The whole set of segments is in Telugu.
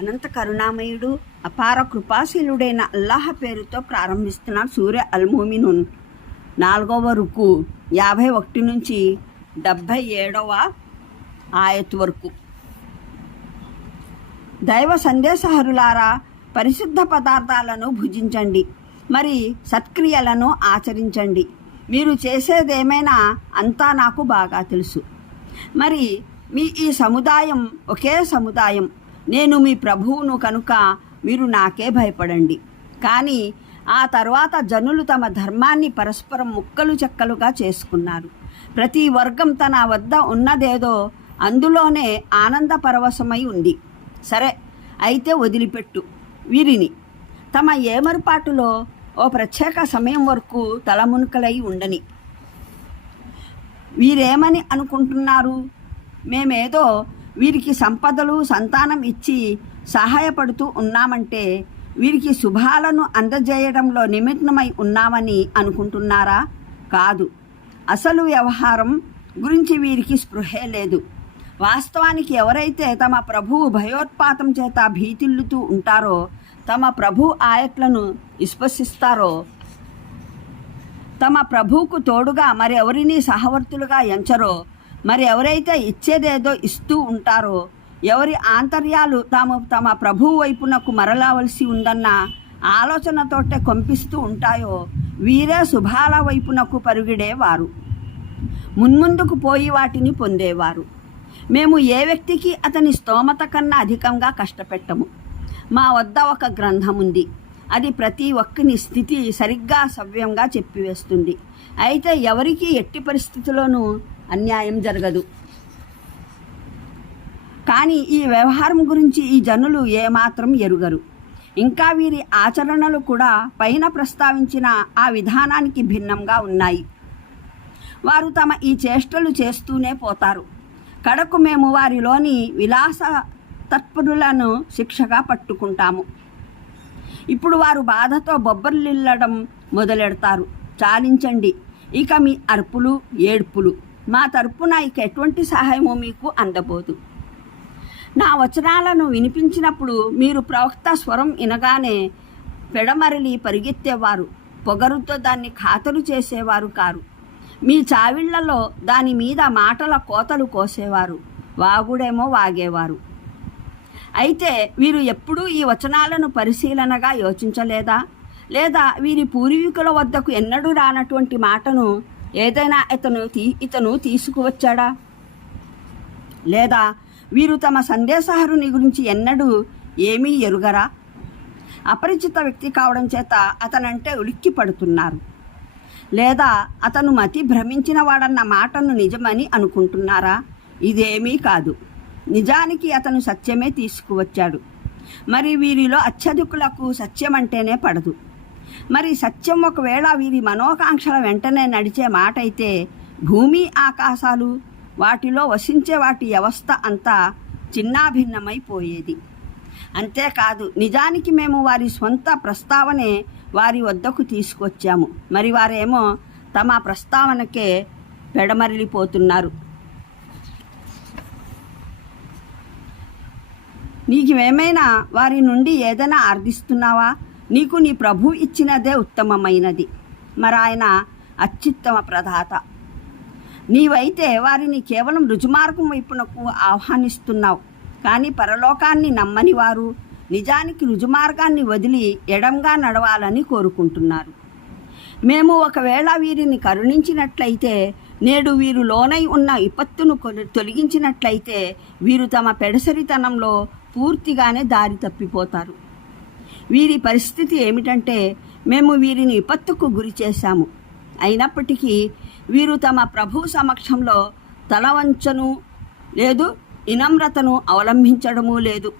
అనంత కరుణామయుడు అపార కృపాశీలుడైన అల్లాహ్ పేరుతో ప్రారంభిస్తున్నాడు. సూర్య అల్-ముమినూన్ 4వ రుకు 51 నుంచి 77వ ఆయత్ వరకు. దైవ సందేశహరులారా, పరిశుద్ధ పదార్థాలను భుజించండి, మరి సత్క్రియలను ఆచరించండి. మీరు చేసేదేమైనా అంతా నాకు బాగా తెలుసు. మరి మీ ఈ సముదాయం ఒకే సముదాయం. నేను మీ ప్రభువును కనుక మీరు నాకే భయపడండి. కానీ ఆ తర్వాత జనులు తమ ధర్మాన్ని పరస్పరం ముక్కలు చెక్కలుగా చేసుకున్నారు. ప్రతి వర్గం తన వద్ద ఉన్నదేదో అందులోనే ఆనంద పరవశమై ఉంది. సరే, అయితే వదిలిపెట్టు వీరిని. తమ ఏమరుపాటులో ఓ ప్రత్యేక సమయం వరకు తలమునకలై ఉండని. వీరేమని అనుకుంటున్నారు? మేమేదో వీరికి సంపదలు సంతానం ఇచ్చి సహాయపడుతూ ఉన్నామంటే వీరికి శుభాలను అందజేయడంలో నిమగ్నమై ఉన్నామని అనుకుంటున్నారా? కాదు. అసలు వ్యవహారం గురించి వీరికి స్పృహే లేదు. వాస్తవానికి ఎవరైతే తమ ప్రభువు భయోత్పాతం చేత భీతిల్లుతూ ఉంటారో, తమ ప్రభు ఆయట్లను విశ్వసిస్తారో, తమ ప్రభువుకు తోడుగా మరి ఎవరిని సహవర్తులుగా ఎంచరో, మరి ఎవరైతే ఇచ్చేదేదో ఇస్తూ ఉంటారో, ఎవరి ఆంతర్యాలు తమ ప్రభువు వైపునకు మరలవలసి ఉందన్న ఆలోచనతోటే కంపిస్తూ ఉంటాయో, వీరే శుభాల వైపునకు పరుగిడేవారు, మున్ముందుకు పోయి వాటిని పొందేవారు. మేము ఏ వ్యక్తికి అతని స్తోమత కన్నా అధికంగా కష్టపెట్టము. మా వద్ద ఒక గ్రంథం ఉంది. అది ప్రతి ఒక్కని స్థితి సరిగ్గా సవ్యంగా చెప్పివేస్తుంది. అయితే ఎవరికీ ఎట్టి పరిస్థితుల్లోనూ అన్యాయం జరగదు. కానీ ఈ వ్యవహారం గురించి ఈ జనులు ఏమాత్రం ఎరుగరు. ఇంకా వీరి ఆచరణలు కూడా పైన ప్రస్తావించిన ఆ విధానానికి భిన్నంగా ఉన్నాయి. వారు తమ ఈ చేష్టలు చేస్తూనే పోతారు. కడకు మేము వారిలోని విలాస తత్పరులను శిక్షగా పట్టుకుంటాము. ఇప్పుడు వారు బాధతో బొబ్బర్లిల్లడం మొదలెడతారు. చాలించండి ఇక మీ అరుపులు ఏడ్పులు. మా తరపున ఇక ఎటువంటి సహాయమో మీకు అందబోదు. నా వచనాలను వినిపించినప్పుడు మీరు ప్రవక్త స్వరం వినగానే పెడమరలి పరిగెత్తేవారు, పొగరుతో దాన్ని ఖాతరు చేసేవారు కారు. మీ చావిళ్లలో దాని మీద మాటల కోతలు కోసేవారు, వాగుడేమో వాగేవారు. అయితే వీరు ఎప్పుడూ ఈ వచనాలను పరిశీలనగా యోచించలేదా? లేదా వీరి పూర్వీకుల వద్దకు ఎన్నడూ రానటువంటి మాటను ఏదైనా ఇతను తీసుకువచ్చాడా? లేదా వీరు తమ సందేశహరుని గురించి ఎన్నడూ ఏమీ ఎరుగరా? అపరిచిత వ్యక్తి కావడం చేత అతనంటే ఉలిక్కి పడుతున్నారు. లేదా అతను మతి భ్రమించిన వాడన్న మాటను నిజమని అనుకుంటున్నారా? ఇదేమీ కాదు. నిజానికి అతను సత్యమే తీసుకువచ్చాడు. మరి వీరిలో అత్యధికులకు సత్యం అంటేనే పడదు. మరి సత్యం ఒకవేళ వీరి మనోకాంక్షల వెంటనే నడిచే మాట అయితే భూమి ఆకాశాలు వాటిలో వసించే వాటి వ్యవస్థ అంతా చిన్నాభిన్నమైపోయేది. అంతేకాదు, నిజానికి మేము వారి స్వంత ప్రస్తావనే వారి వద్దకు తీసుకొచ్చాము. మరి వారేమో తమ ప్రస్తావనకే పెడమరిలిపోతున్నారు. నీకువేమైనా వారి నుండి ఏదైనా ఆర్థిస్తున్నావా? నీకు నీ ప్రభు ఇచ్చినదే ఉత్తమమైనది. మరి ఆయన అత్యుత్తమ ప్రదాత. నీవైతే వారిని కేవలం రుజుమార్గం వైపునకు ఆహ్వానిస్తున్నావు. కానీ పరలోకాన్ని నమ్మని వారు నిజానికి రుజుమార్గాన్ని వదిలి ఎడంగా నడవాలని కోరుకుంటున్నారు. మేము ఒకవేళ వీరిని కరుణించినట్లయితే, నేడు వీరు లోనై ఉన్న విపత్తును తొలగించినట్లయితే వీరు తమ పెడసరితనంలో పూర్తిగానే దారి తప్పిపోతారు. వీరి పరిస్థితి ఏమిటంటే, మేము వీరిని విపత్తుకు గురి చేశాము. అయినప్పటికీ వీరు తమ ప్రభు సమక్షంలో తలవంచను లేదు, వినమ్రతను అవలంబించడము లేదు.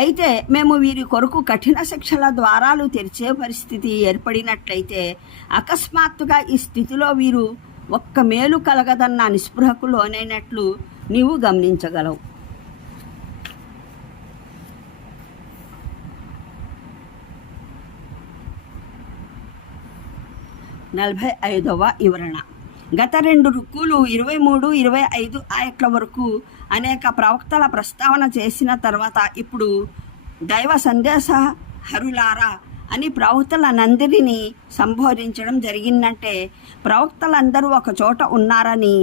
అయితే మేము వీరి కొరకు కఠిన శిక్షల ద్వారాలు తెరిచే పరిస్థితి ఏర్పడినట్లయితే, అకస్మాత్తుగా ఈ స్థితిలో వీరు ఒక్క మేలు కలగదన్న నిస్పృహకు లోనైనట్లు నీవు గమనించగలవు. 45వ వివరణ. గత 2 రుక్కులు 23, 25 ఆయట్ల వరకు అనేక ప్రవక్తల ప్రస్తావన చేసిన తర్వాత ఇప్పుడు దైవ సందేశ హరులారా అని ప్రవక్తలనందరినీ సంబోధించడం జరిగిందంటే ప్రవక్తలందరూ ఒక చోట ఉన్నారని,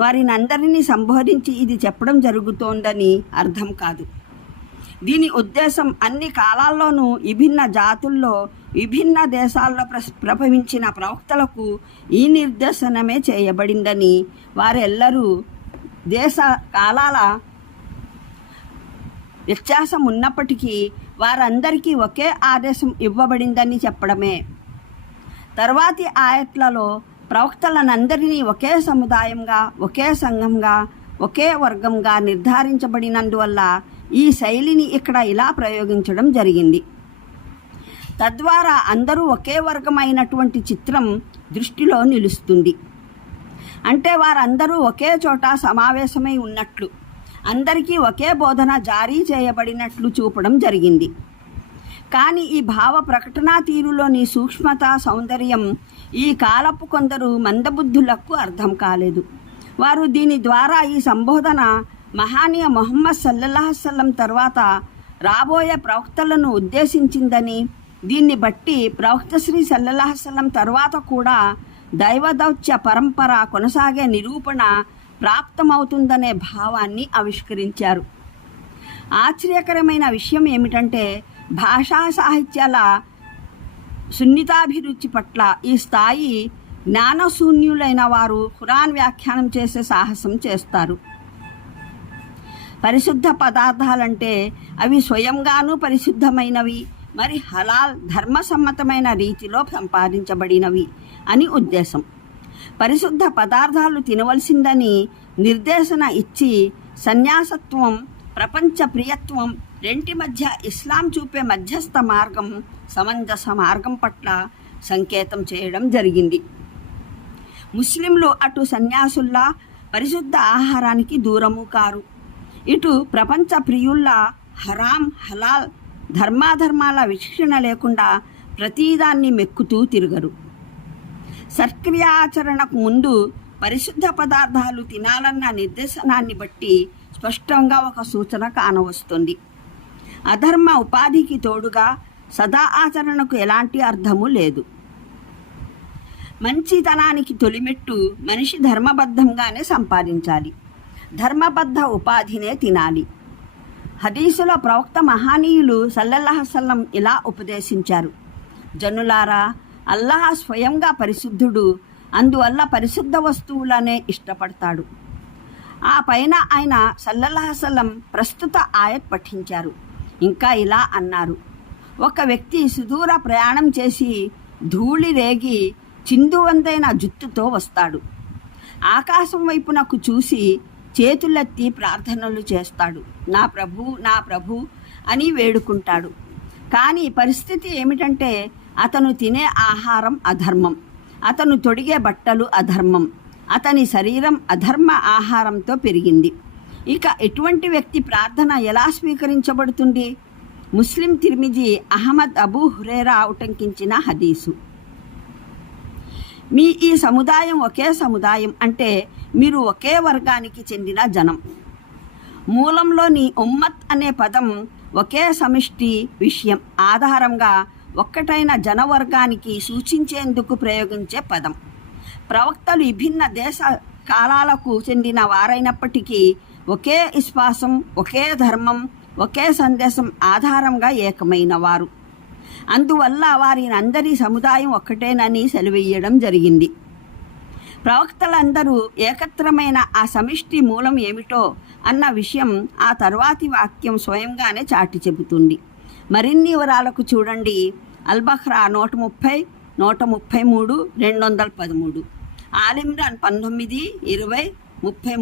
వారినందరినీ సంబోధించి ఇది చెప్పడం జరుగుతోందని అర్థం కాదు. దీని ఉద్దేశం అన్ని కాలాల్లోనూ విభిన్న జాతుల్లో విభిన్న దేశాల్లో ప్రభవించిన ప్రవక్తలకు ఈ నిర్దేశనమే చేయబడిందని, వారెల్లరూ దేశ కాలాల వ్యత్యాసం ఉన్నప్పటికీ వారందరికీ ఒకే ఆదేశం ఇవ్వబడిందని చెప్పడమే. తర్వాతి ఆయట్లలో ప్రవక్తలనందరినీ ఒకే సముదాయంగా, ఒకే సంఘంగా, ఒకే వర్గంగా నిర్ధారించబడినందువల్ల ఈ శైలిని ఇక్కడ ఇలా ప్రయోగించడం జరిగింది. తద్వారా అందరూ ఒకే వర్గమైనటువంటి చిత్రం దృష్టిలో నిలుస్తుంది. అంటే వారందరూ ఒకే చోట సమావేశమై ఉన్నట్లు, అందరికీ ఒకే బోధన జారీ చేయబడినట్లు చూపడం జరిగింది. కానీ ఈ భావ ప్రకటనా తీరులోని సూక్ష్మత, సౌందర్యం ఈ కాలపు కొందరు మందబుద్ధులకు అర్థం కాలేదు. వారు దీని ద్వారా ఈ సంబోధన మహానీయ ముహమ్మద్ సల్లల్లాహు అలైహి వసల్లం తర్వాత రాబోయే ప్రవక్తలను ఉద్దేశించిందని, దీన్ని బట్టి ప్రవక్త శ్రీ సల్లల్లాహు అలైహి వసల్లం తర్వాత కూడా దైవదౌత్య పరంపర కొనసాగే నిరూపణ ప్రాప్తమవుతుందనే భావాన్ని ఆవిష్కరించారు. ఆశ్చర్యకరమైన విషయం ఏమిటంటే భాషా సాహిత్యాల సున్నితాభిరుచి పట్ల ఈ స్థాయి జ్ఞానశూన్యులైన వారు ఖురాన్ వ్యాఖ్యానం చేసే సాహసం చేస్తారు. పరిశుద్ధ పదార్థాలంటే అవి స్వయంగానూ పరిశుద్ధమైనవి, మరి హలాల్ ధర్మసమ్మతమైన రీతిలో సంపాదించబడినవి అని ఉద్దేశం. పరిశుద్ధ పదార్థాలు తినవలసిందని నిర్దేశన ఇచ్చి సన్యాసత్వం, ప్రపంచ ప్రియత్వం రెంటి మధ్య ఇస్లాం చూపే మధ్యస్థ మార్గం, సమంజస మార్గం పట్ల సంకేతం చేయడం జరిగింది. ముస్లింలు అటు సన్యాసుల్లా పరిశుద్ధ ఆహారానికి దూరము కారు, ఇటు ప్రపంచ ప్రియుల్లా హరాం హలాల్ ధర్మాధర్మాల విచక్షణ లేకుండా ప్రతిదాన్ని మెక్కుతూ తిరగరు. సత్క్రియాచరణకు ముందు పరిశుద్ధ పదార్థాలు తినాలన్న నిర్దేశనాన్ని బట్టి స్పష్టంగా ఒక సూచన కానవస్తుంది. అధర్మ ఉపాధికి తోడుగా సదా ఆచరణకు ఎలాంటి అర్థము లేదు. మంచితనానికి తొలిమెట్టు మనిషి ధర్మబద్ధంగానే సంపాదించాలి, ధర్మబద్ధ ఉపాధినే తినాలి. హదీసులో ప్రవక్త మహానీయులు సల్లల్లాహు అలైహి వసల్లం ఇలా ఉపదేశించారు: జనులారా, అల్లాహ్ స్వయంగా పరిశుద్ధుడు, అందువల్ల పరిశుద్ధ వస్తువులనే ఇష్టపడతాడు. ఆ పైన ఆయన సల్లల్లాహు అలైహి వసల్లం ప్రస్తుత ఆయత్ పఠించారు. ఇంకా ఇలా అన్నారు: ఒక వ్యక్తి సుదూర ప్రయాణం చేసి ధూళి రేగి చిందువందైన జుత్తుతో వస్తాడు. ఆకాశం వైపునకు చూసి చేతులెత్తి ప్రార్థనలు చేస్తాడు, నా ప్రభు నా ప్రభు అని వేడుకుంటాడు. కానీ పరిస్థితి ఏమిటంటే అతను తినే ఆహారం అధర్మం, అతను తొడిగే బట్టలు అధర్మం, అతని శరీరం అధర్మ ఆహారంతో పెరిగింది. ఇక ఎటువంటి వ్యక్తి ప్రార్థన ఎలా స్వీకరించబడుతుంది? ముస్లిం, తిర్మిజీ, అహ్మద్, అబూ హురైరా ఉటంకించిన హదీసు. మీ ఈ సముదాయం ఒకే సముదాయం అంటే మీరు ఒకే వర్గానికి చెందిన జనం. మూలంలోని ఉమ్మత్ అనే పదం ఒకే సమిష్టి విషయం ఆధారంగా ఒక్కటైన జనవర్గానికి సూచించేందుకు ప్రయోగించే పదం. ప్రవక్తలు విభిన్న దేశ కాలాలకు చెందిన వారైనప్పటికీ ఒకే విశ్వాసం, ఒకే ధర్మం, ఒకే సందేశం ఆధారంగా ఏకమైన వారు. అందువల్ల వారినందరి సముదాయం ఒక్కటేనని సెలవీయడం జరిగింది. ప్రవక్తలందరూ ఏకత్రమైన ఆ సమిష్టి మూలం ఏమిటో అన్న విషయం ఆ తర్వాతి వాక్యం స్వయంగానే చాటి చెబుతుంది. మరిన్ని వివరాలకు చూడండి అల్-బఖ్రా 130, 133, 213, ఆల్ ఇమ్రాన్ 19, 20, 33.